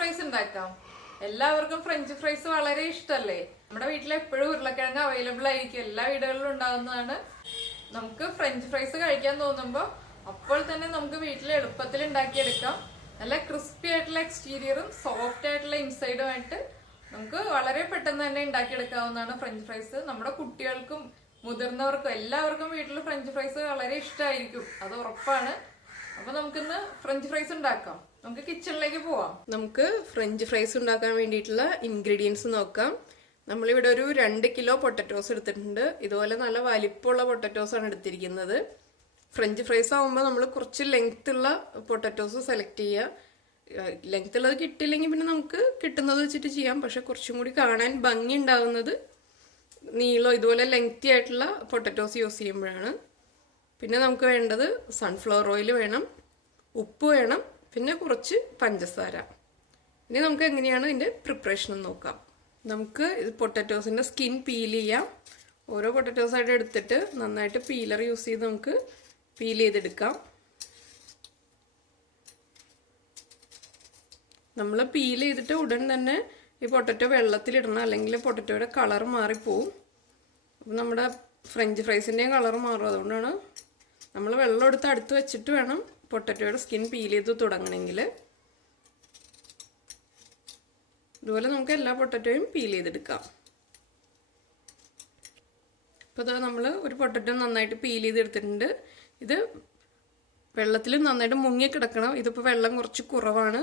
Fries ഉണ്ടാക്കാം. എല്ലാവർക്കും French fries വളരെ ഇഷ്ടല്ലേ? നമ്മുടെ വീട്ടിൽ എപ്പോഴും ഉരുളക്കിഴങ്ങ് അവൈലബിൾ ആയിരിക്കും, എല്ലാ വീടുകളിലും ഉണ്ടാകുന്നതാണ്. നമുക്ക് ഫ്രഞ്ച് ഫ്രൈസ് കഴിക്കാൻ തോന്നുമ്പോൾ അപ്പോൾ തന്നെ നമുക്ക് വീട്ടിൽ എളുപ്പത്തിൽ ഉണ്ടാക്കിയെടുക്കാം. നല്ല ക്രിസ്പി ആയിട്ടുള്ള എക്സ്റ്റീരിയറും സോഫ്റ്റ് ആയിട്ടുള്ള ഇൻസൈഡുമായിട്ട് നമുക്ക് വളരെ പെട്ടെന്ന് തന്നെ ഉണ്ടാക്കിയെടുക്കാവുന്നതാണ് ഫ്രഞ്ച് ഫ്രൈസ്. നമ്മുടെ കുട്ടികൾക്കും മുതിർന്നവർക്കും എല്ലാവർക്കും വീട്ടിൽ ഫ്രഞ്ച് ഫ്രൈസ് വളരെ ഇഷ്ടമായിരിക്കും, അത് ഉറപ്പാണ്. അപ്പൊ നമുക്കിന്ന് ഫ്രഞ്ച് ഫ്രൈസ് ഉണ്ടാക്കാം. നമുക്ക് കിച്ചണിലേക്ക് പോവാം. നമുക്ക് ഫ്രഞ്ച് ഫ്രൈസ് ഉണ്ടാക്കാൻ വേണ്ടിയിട്ടുള്ള ഇൻഗ്രീഡിയൻസ് നോക്കാം. നമ്മളിവിടെ ഒരു 2 കിലോ പൊട്ടറ്റോസ് എടുത്തിട്ടുണ്ട്. ഇതുപോലെ നല്ല വലിപ്പമുള്ള പൊട്ടറ്റോസ് ആണ് എടുത്തിരിക്കുന്നത്. ഫ്രഞ്ച് ഫ്രൈസ് ആകുമ്പോൾ നമ്മൾ കുറച്ച് ലെങ്ത് ഉള്ള പൊട്ടറ്റോസ് സെലക്ട് ചെയ്യുക. ലെങ്ത് ഉള്ളത് കിട്ടില്ലെങ്കിൽ പിന്നെ നമുക്ക് കിട്ടുന്നത് വെച്ചിട്ട് ചെയ്യാം. പക്ഷെ കുറച്ചും കൂടി കാണാൻ ഭംഗി ഉണ്ടാകുന്നത് നീളം ഇതുപോലെ ലെങ്തി ആയിട്ടുള്ള പൊട്ടറ്റോസ് യൂസ് ചെയ്യുമ്പോഴാണ്. പിന്നെ നമുക്ക് വേണ്ടത് സൺഫ്ലവർ ഓയിൽ വേണം, ഉപ്പ് വേണം, പിന്നെ കുറച്ച് പഞ്ചസാര. ഇനി നമുക്ക് എങ്ങനെയാണ് ഇതിൻ്റെ പ്രിപ്പറേഷൻ നോക്കാം. നമുക്ക് പൊട്ടറ്റോസിൻ്റെ സ്കിൻ പീൽ ചെയ്യാം. ഓരോ പൊട്ടറ്റോസായിട്ട് എടുത്തിട്ട് നന്നായിട്ട് പീലർ യൂസ് ചെയ്ത് നമുക്ക് പീൽ ചെയ്തെടുക്കാം. നമ്മൾ പീൽ ചെയ്തിട്ട് ഉടൻ തന്നെ ഈ പൊട്ടറ്റോ വെള്ളത്തിലിടണം, അല്ലെങ്കിൽ പൊട്ടറ്റോയുടെ കളർ മാറിപ്പോവും. അപ്പം നമ്മുടെ ഫ്രഞ്ച് ഫ്രൈസിൻ്റെയും കളർ മാറും. അതുകൊണ്ടാണ് നമ്മൾ വെള്ളം എടുത്ത് അടുത്ത് വെച്ചിട്ട് വേണം പൊട്ടറ്റോയുടെ സ്കിൻ പീൽ ചെയ്ത് തുടങ്ങണമെങ്കിൽ. ഇതുപോലെ നമുക്ക് എല്ലാ പൊട്ടറ്റോയും പീൽ ചെയ്തെടുക്കാം. ഇപ്പോൾ ഇതാ നമ്മൾ ഒരു പൊട്ടറ്റോ നന്നായിട്ട് പീൽ ചെയ്തെടുത്തിട്ടുണ്ട്. ഇത് വെള്ളത്തിൽ നന്നായിട്ട് മുങ്ങി കിടക്കണം. ഇതിപ്പോൾ വെള്ളം കുറച്ച് കുറവാണ്,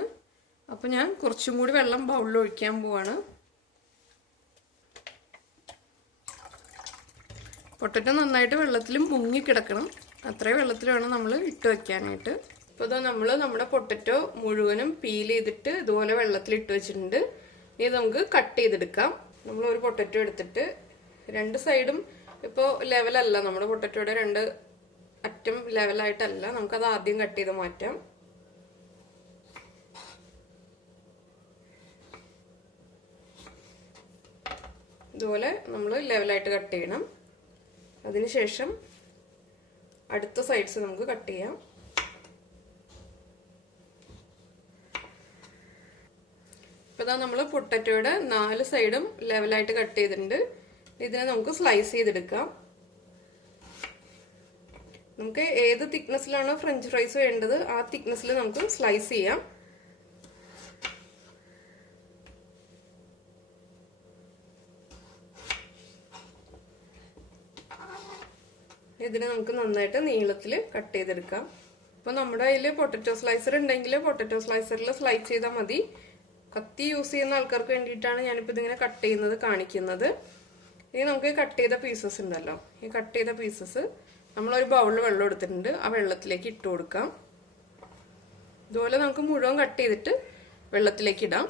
അപ്പോൾ ഞാൻ കുറച്ചും കൂടി വെള്ളം ബൗളിൽ ഒഴിക്കാൻ പോവാണ്. പൊട്ടറ്റോ നന്നായിട്ട് വെള്ളത്തിൽ മുങ്ങി കിടക്കണം, അത്രയും വെള്ളത്തിൽ വേണം നമ്മൾ ഇട്ട് വെക്കാനായിട്ട്. ഇപ്പോൾ ഇതാ നമ്മൾ നമ്മുടെ പൊട്ടറ്റോ മുഴുവനും പീൽ ചെയ്തിട്ട് ഇതുപോലെ വെള്ളത്തിൽ ഇട്ട് വെച്ചിട്ടുണ്ട്. ഇനി നമുക്ക് കട്ട് ചെയ്തെടുക്കാം. നമ്മൾ ഒരു പൊട്ടറ്റോ എടുത്തിട്ട് 2 സൈഡും ഇപ്പോൾ ലെവലല്ല, നമ്മുടെ പൊട്ടറ്റോയുടെ 2 അറ്റം ലെവലായിട്ടല്ല, നമുക്കത് ആദ്യം കട്ട് ചെയ്ത് മാറ്റാം. ഇതുപോലെ നമ്മൾ ലെവലായിട്ട് കട്ട് ചെയ്യണം. അതിനുശേഷം അടുത്ത സൈഡ്സ് നമുക്ക് കട്ട് ചെയ്യാം. ഇപ്പൊ ഇതാ നമ്മൾ പൊട്ടറ്റോയുടെ 4 സൈഡും ലെവലായിട്ട് കട്ട് ചെയ്തിട്ടുണ്ട്. ഇതിനെ നമുക്ക് സ്ലൈസ് ചെയ്തെടുക്കാം. നമുക്ക് ഏത് തിക്നെസ്സിലാണോ ഫ്രഞ്ച് ഫ്രൈസ് വേണ്ടത് ആ തിക്നെസ്സിൽ നമുക്ക് സ്ലൈസ് ചെയ്യാം. ഇതിനെ നമുക്ക് നന്നായിട്ട് നീളത്തിൽ കട്ട് ചെയ്തെടുക്കാം. അപ്പോൾ നമ്മുടെ കയ്യിൽ പൊട്ടറ്റോ സ്ലൈസർ ഉണ്ടെങ്കിൽ പൊട്ടറ്റോ സ്ലൈസറിൽ സ്ലൈസ് ചെയ്താൽ മതി. കത്തി യൂസ് ചെയ്യുന്ന ആൾക്കാർക്ക് വേണ്ടിയിട്ടാണ് ഞാനിപ്പോൾ ഇതിങ്ങനെ കട്ട് ചെയ്യുന്നത് കാണിക്കുന്നത്. ഇനി നമുക്ക് കട്ട് ചെയ്ത പീസസ് ഉണ്ടല്ലോ, ഈ കട്ട് ചെയ്ത പീസസ് നമ്മളൊരു ബൗളിൽ വെള്ളം എടുത്തിട്ടുണ്ട്, ആ വെള്ളത്തിലേക്ക് ഇട്ട് കൊടുക്കാം. ഇതുപോലെ നമുക്ക് മുഴുവൻ കട്ട് ചെയ്തിട്ട് വെള്ളത്തിലേക്ക് ഇടാം.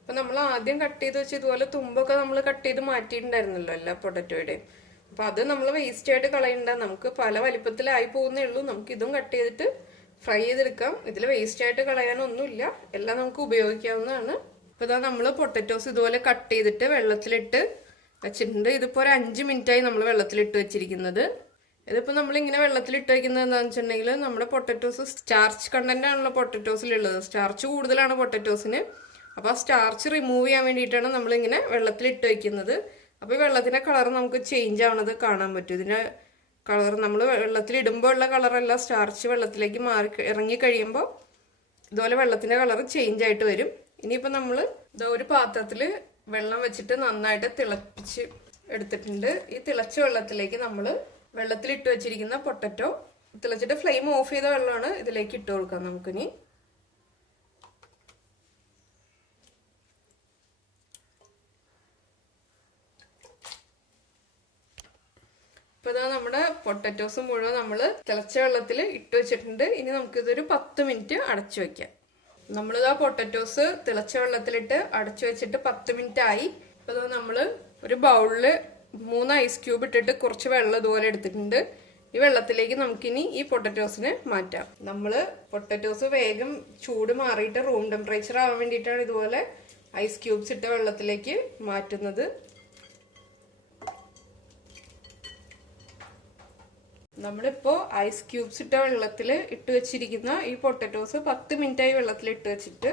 അപ്പം നമ്മൾ ആദ്യം കട്ട് ചെയ്ത് വെച്ച് ഇതുപോലെ തുമ്പൊക്കെ നമ്മൾ കട്ട് ചെയ്ത് മാറ്റിയിട്ടുണ്ടായിരുന്നല്ലോ എല്ലാ പൊട്ടറ്റോയുടെയും. അപ്പം അത് നമ്മൾ വേസ്റ്റ് ആയിട്ട് കളയണ്ട, നമുക്ക് പല വലിപ്പത്തിലായി പോകുന്നേ ഉള്ളൂ. നമുക്ക് ഇതും കട്ട് ചെയ്തിട്ട് ഫ്രൈ ചെയ്തെടുക്കാം. ഇതിൽ വേസ്റ്റ് ആയിട്ട് കളയാനൊന്നുമില്ല, എല്ലാം നമുക്ക് ഉപയോഗിക്കാവുന്നതാണ്. അപ്പോൾ ഇതാ നമ്മൾ പൊട്ടറ്റോസ് ഇതുപോലെ കട്ട് ചെയ്തിട്ട് വെള്ളത്തിലിട്ട് വെച്ചിട്ടുണ്ട്. ഇതിപ്പോൾ ഒരു 5 മിനിറ്റായി നമ്മൾ വെള്ളത്തിലിട്ട് വെച്ചിരിക്കുന്നത്. ഇതിപ്പോൾ നമ്മളിങ്ങനെ വെള്ളത്തിലിട്ട് വയ്ക്കുന്നത് എന്താണെന്ന് വെച്ചിട്ടുണ്ടെങ്കിൽ നമ്മുടെ പൊട്ടറ്റോസ് സ്റ്റാർച്ച് കണ്ടന്റ് ആണല്ലോ പൊട്ടറ്റോസിലുള്ളത്. സ്റ്റാർച്ച് കൂടുതലാണ് പൊട്ടറ്റോസിന്. അപ്പോൾ ആ സ്റ്റാർച്ച് റിമൂവ് ചെയ്യാൻ വേണ്ടിയിട്ടാണ് നമ്മളിങ്ങനെ വെള്ളത്തിലിട്ട് വയ്ക്കുന്നത്. അപ്പോൾ ഈ വെള്ളത്തിൻ്റെ കളർ നമുക്ക് ചേഞ്ച് ആവണത് കാണാൻ പറ്റും. ഇതിൻ്റെ കളർ നമ്മൾ വെള്ളത്തിലിടുമ്പോൾ ഉള്ള കളറല്ല, സ്റ്റാർച്ച് വെള്ളത്തിലേക്ക് ഇറങ്ങി കഴിയുമ്പോൾ ഇതുപോലെ വെള്ളത്തിൻ്റെ കളർ ചേഞ്ച് ആയിട്ട് വരും. ഇനിയിപ്പോൾ നമ്മൾ ഇതാ ഒരു പാത്രത്തിൽ വെള്ളം വെച്ചിട്ട് നന്നായിട്ട് തിളപ്പിച്ച് എടുത്തിട്ടുണ്ട്. ഈ തിളച്ച വെള്ളത്തിലേക്ക് നമ്മൾ വെള്ളത്തിലിട്ട് വെച്ചിരിക്കുന്ന പൊട്ടറ്റോ, തിളച്ചിട്ട് ഫ്ലെയിം ഓഫ് ചെയ്ത വെള്ളമാണ്, ഇതിലേക്ക് ഇട്ട് കൊടുക്കാം നമുക്കിനി. ഇപ്പൊ ഇതാ നമ്മുടെ പൊട്ടറ്റോസ് മുഴുവൻ നമ്മൾ തിളച്ച വെള്ളത്തിൽ ഇട്ട് വെച്ചിട്ടുണ്ട്. ഇനി നമുക്കിതൊരു 10 മിനിറ്റ് അടച്ചു വെക്കാം. നമ്മളിതാ പൊട്ടറ്റോസ് തിളച്ച വെള്ളത്തിലിട്ട് അടച്ചു വെച്ചിട്ട് 10 മിനിറ്റ് ആയി. ഇപ്പൊ ഇതാ നമ്മള് ഒരു ബൗളില് 3 ഐസ് ക്യൂബ് ഇട്ടിട്ട് കുറച്ച് വെള്ളം ഇതുപോലെ എടുത്തിട്ടുണ്ട്. ഈ വെള്ളത്തിലേക്ക് നമുക്കിനി ഈ പൊട്ടറ്റോസിന് മാറ്റാം. നമ്മള് പൊട്ടറ്റോസ് വേഗം ചൂട് മാറിയിട്ട് റൂം ടെമ്പറേച്ചർ ആവാൻ വേണ്ടിയിട്ടാണ് ഇതുപോലെ ഐസ് ക്യൂബ്സ് ഇട്ട വെള്ളത്തിലേക്ക് മാറ്റുന്നത്. നമ്മളിപ്പോ ഐസ് ക്യൂബ്സ് ഇട്ട വെള്ളത്തിൽ ഇട്ട് വെച്ചിരിക്കുന്ന ഈ പൊട്ടറ്റോസ് 10 മിനിറ്റായി വെള്ളത്തിൽ ഇട്ട് വെച്ചിട്ട്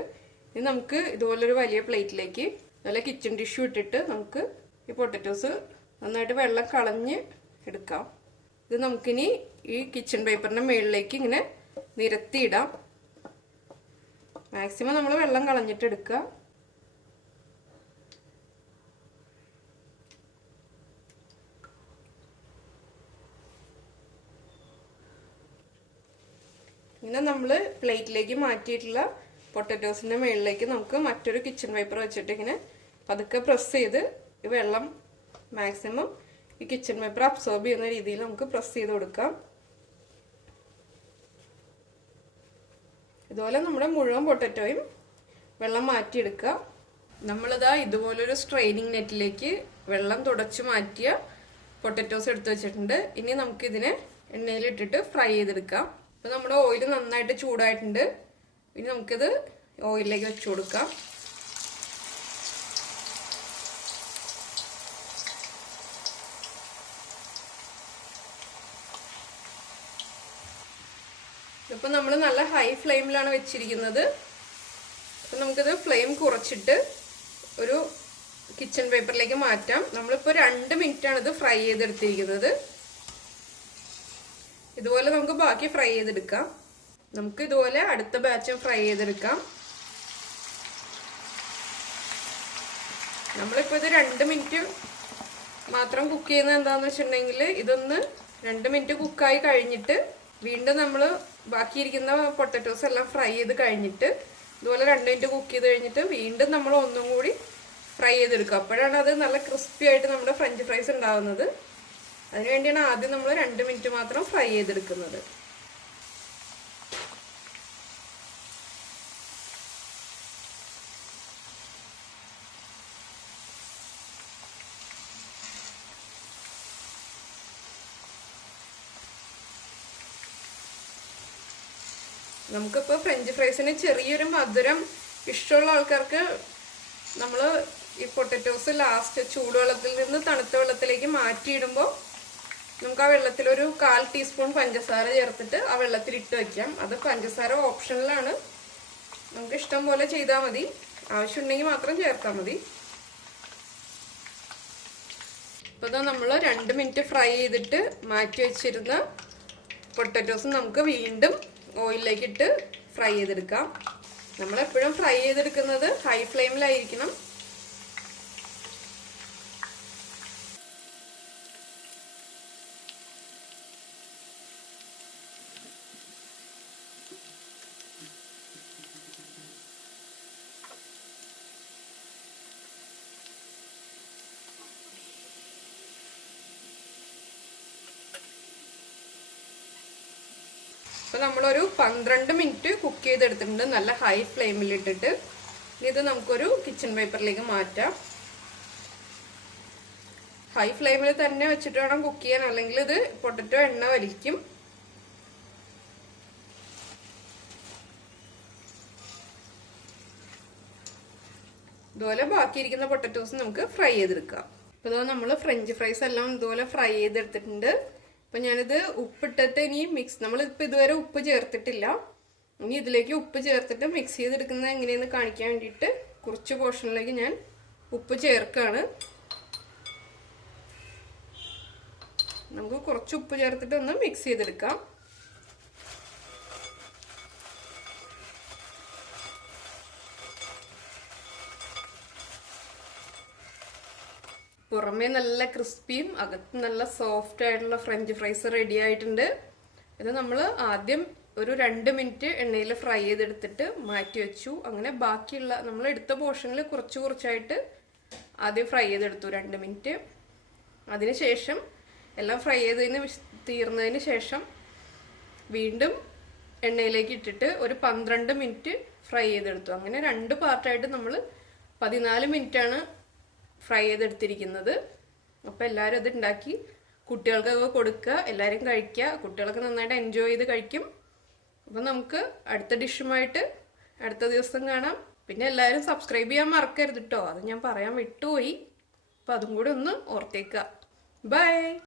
ഇനി നമുക്ക് ഇതുപോലൊരു വലിയ പ്ലേറ്റിലേക്ക് നല്ല കിച്ചൺ ടിഷ്യൂ ഇട്ടിട്ട് നമുക്ക് ഈ പൊട്ടറ്റോസ് നന്നായിട്ട് വെള്ളം കളഞ്ഞ് എടുക്കാം. ഇത് നമുക്കിനി ഈ കിച്ചൺ പേപ്പറിന്റെ മുകളിലേക്ക് ഇങ്ങനെ നിരത്തിയിടാം. മാക്സിമം നമ്മൾ വെള്ളം കളഞ്ഞിട്ട് എടുക്കുക. ഇങ്ങനെ നമ്മൾ പ്ലേറ്റിലേക്ക് മാറ്റിയിട്ടുള്ള പൊട്ടറ്റോസിന്റെ മുകളിലേക്ക് നമുക്ക് മറ്റൊരു കിച്ചൺ പേപ്പർ വെച്ചിട്ട് ഇങ്ങനെ പതുക്കെ പ്രസ് ചെയ്ത് ഈ വെള്ളം മാക്സിമം ഈ കിച്ചൺ പേപ്പർ അബ്സോർബ് ചെയ്യുന്ന രീതിയിൽ നമുക്ക് പ്രസ് ചെയ്ത് കൊടുക്കാം. ഇതുപോലെ നമ്മുടെ മുഴുവൻ പൊട്ടറ്റോയും വെള്ളം മാറ്റിയെടുക്കുക. നമ്മളിതാ ഇതുപോലൊരു സ്ട്രെയിനിങ് നെറ്റിലേക്ക് വെള്ളം തുടച്ചു മാറ്റിയ പൊട്ടറ്റോസ് എടുത്തു വെച്ചിട്ടുണ്ട്. ഇനി നമുക്കിതിനെ എണ്ണയിലിട്ടിട്ട് ഫ്രൈ ചെയ്തെടുക്കാം. അപ്പൊ നമ്മുടെ ഓയിൽ നന്നായിട്ട് ചൂടായിട്ടുണ്ട്. ഇനി നമുക്കിത് ഓയിലിലേക്ക് വെച്ചു കൊടുക്കാം. ഇപ്പൊ നമ്മൾ നല്ല ഹൈ ഫ്ലെയിമിലാണ് വെച്ചിരിക്കുന്നത്. അപ്പൊ നമുക്കിത് ഫ്ലെയിം കുറച്ചിട്ട് ഒരു കിച്ചൺ പേപ്പറിലേക്ക് മാറ്റാം. നമ്മളിപ്പോ 2 മിനിറ്റാണ് ഇത് ഫ്രൈ ചെയ്തെടുത്തിരിക്കുന്നത്. ഇതുപോലെ നമുക്ക് ബാക്കി ഫ്രൈ ചെയ്തെടുക്കാം. നമുക്ക് ഇതുപോലെ അടുത്ത ബാച്ചും ഫ്രൈ ചെയ്തെടുക്കാം. നമ്മളിപ്പോ ഇത് 2 മിനിറ്റ് മാത്രം കുക്ക് ചെയ്യുന്നത് എന്താന്ന് വെച്ചിട്ടുണ്ടെങ്കിൽ ഇതൊന്ന് 2 മിനിറ്റ് കുക്കായി കഴിഞ്ഞിട്ട് വീണ്ടും നമ്മൾ ബാക്കിയിരിക്കുന്ന പൊട്ടറ്റോസ് എല്ലാം ഫ്രൈ ചെയ്ത് കഴിഞ്ഞിട്ട് ഇതുപോലെ 2 മിനിറ്റ് കുക്ക് ചെയ്ത് കഴിഞ്ഞിട്ട് വീണ്ടും നമ്മൾ ഒന്നും കൂടി ഫ്രൈ ചെയ്തെടുക്കുക. അപ്പോഴാണ് അത് നല്ല ക്രിസ്പി ആയിട്ട് നമ്മുടെ ഫ്രഞ്ച് ഫ്രൈസ് ഉണ്ടാവുന്നത്. അതിനുവേണ്ടിയാണ് ആദ്യം നമ്മൾ 2 മിനിറ്റ് മാത്രം ഫ്രൈ ചെയ്തെടുക്കുന്നത്. നമുക്കിപ്പോ ഫ്രഞ്ച് ഫ്രൈസിന് ചെറിയൊരു മധുരം ഇഷ്ടമുള്ള ആൾക്കാർക്ക് നമ്മൾ ഈ പൊട്ടറ്റോസ് ലാസ്റ്റ് ചൂടുവെള്ളത്തിൽ നിന്ന് തണുത്ത വെള്ളത്തിലേക്ക് മാറ്റിയിടുമ്പോൾ നമുക്ക് ആ വെള്ളത്തിൽ ഒരു 1/4 ടീസ്പൂൺ പഞ്ചസാര ചേർത്തിട്ട് ആ വെള്ളത്തിൽ ഇട്ട് വെക്കാം. അത് പഞ്ചസാര ഓപ്ഷണലാണ്, നമുക്ക് ഇഷ്ടം പോലെ ചെയ്താൽ മതി. ആവശ്യമുണ്ടെങ്കിൽ മാത്രം ചേർത്താൽ മതി. ഇപ്പൊ നമ്മൾ 2 മിനിറ്റ് ഫ്രൈ ചെയ്തിട്ട് മാറ്റി വെച്ചിരുന്ന പൊട്ടറ്റോസ് നമുക്ക് വീണ്ടും ഓയിലിലേക്ക് ഇട്ട് ഫ്രൈ ചെയ്തെടുക്കാം. നമ്മളെപ്പോഴും ഫ്രൈ ചെയ്തെടുക്കുന്നത് ഹൈ ഫ്ലെയിമിലായിരിക്കണം. അപ്പൊ നമ്മളൊരു 12 മിനിറ്റ് കുക്ക് ചെയ്തെടുത്തിട്ടുണ്ട് നല്ല ഹൈ ഫ്ലെയിമിൽ ഇട്ടിട്ട്. ഇത് നമുക്കൊരു കിച്ചൺ പേപ്പറിലേക്ക് മാറ്റാം. ഹൈ ഫ്ലെയിമിൽ തന്നെ വെച്ചിട്ട് വേണം കുക്ക് ചെയ്യാൻ, അല്ലെങ്കിൽ ഇത് പൊട്ടറ്റോ എണ്ണ വലിക്കും. ഇതുപോലെ ബാക്കിയിരിക്കുന്ന പൊട്ടറ്റോസ് നമുക്ക് ഫ്രൈ ചെയ്തെടുക്കാം. അപ്പൊ ഇതുപോലെ നമ്മൾ ഫ്രഞ്ച് ഫ്രൈസ് എല്ലാം ഇതുപോലെ ഫ്രൈ ചെയ്തെടുത്തിട്ടുണ്ട്. അപ്പൊ ഞാനിത് ഉപ്പിട്ടിട്ട് ഇനി നമ്മളിപ്പോ ഇതുവരെ ഉപ്പ് ചേർത്തിട്ടില്ല. ഇനി ഇതിലേക്ക് ഉപ്പ് ചേർത്തിട്ട് മിക്സ് ചെയ്തെടുക്കുന്നത് എങ്ങനെയെന്ന് കാണിക്കാൻ വേണ്ടിയിട്ട് കുറച്ച് പോർഷനിലേക്ക് ഞാൻ ഉപ്പ് ചേർക്കാണ്. നമുക്ക് കുറച്ച് ഉപ്പ് ചേർത്തിട്ട് ഒന്ന് മിക്സ് ചെയ്തെടുക്കാം. പുറമേ നല്ല ക്രിസ്പിയും അകത്ത് നല്ല സോഫ്റ്റ് ആയിട്ടുള്ള ഫ്രഞ്ച് ഫ്രൈസ് റെഡി ആയിട്ടുണ്ട്. ഇത് നമ്മൾ ആദ്യം ഒരു 2 മിനിറ്റ് എണ്ണയിൽ ഫ്രൈ ചെയ്തെടുത്തിട്ട് മാറ്റി വെച്ചു. അങ്ങനെ ബാക്കിയുള്ള നമ്മൾ എടുത്ത പോർഷനിൽ കുറച്ച് കുറച്ചായിട്ട് ആദ്യം ഫ്രൈ ചെയ്തെടുത്തു 2 മിനിറ്റ്. അതിനുശേഷം എല്ലാം ഫ്രൈ ചെയ്തതിന് തീർന്നതിന് ശേഷം വീണ്ടും എണ്ണയിലേക്ക് ഇട്ടിട്ട് ഒരു 12 മിനിറ്റ് ഫ്രൈ ചെയ്തെടുത്തു. അങ്ങനെ 2 പാർട്ടായിട്ട് നമ്മൾ 14 മിനിറ്റാണ് ഫ്രൈ ചെയ്തെടുത്തിരിക്കുന്നത്. അപ്പോൾ എല്ലാവരും അത് ഉണ്ടാക്കി കുട്ടികൾക്കൊക്കെ കൊടുക്കുക, എല്ലാവരും കഴിക്കുക. കുട്ടികളൊക്കെ നന്നായിട്ട് എൻജോയ് ചെയ്ത് കഴിക്കും. അപ്പം നമുക്ക് അടുത്ത ഡിഷുമായിട്ട് അടുത്ത ദിവസം കാണാം. പിന്നെ എല്ലാവരും സബ്സ്ക്രൈബ് ചെയ്യാൻ മറക്കരുത് കേട്ടോ, അത് ഞാൻ പറയാൻ വിട്ടുപോയി. അപ്പം അതും കൂടി ഒന്ന് ഓർത്തേക്കുക. ബൈ.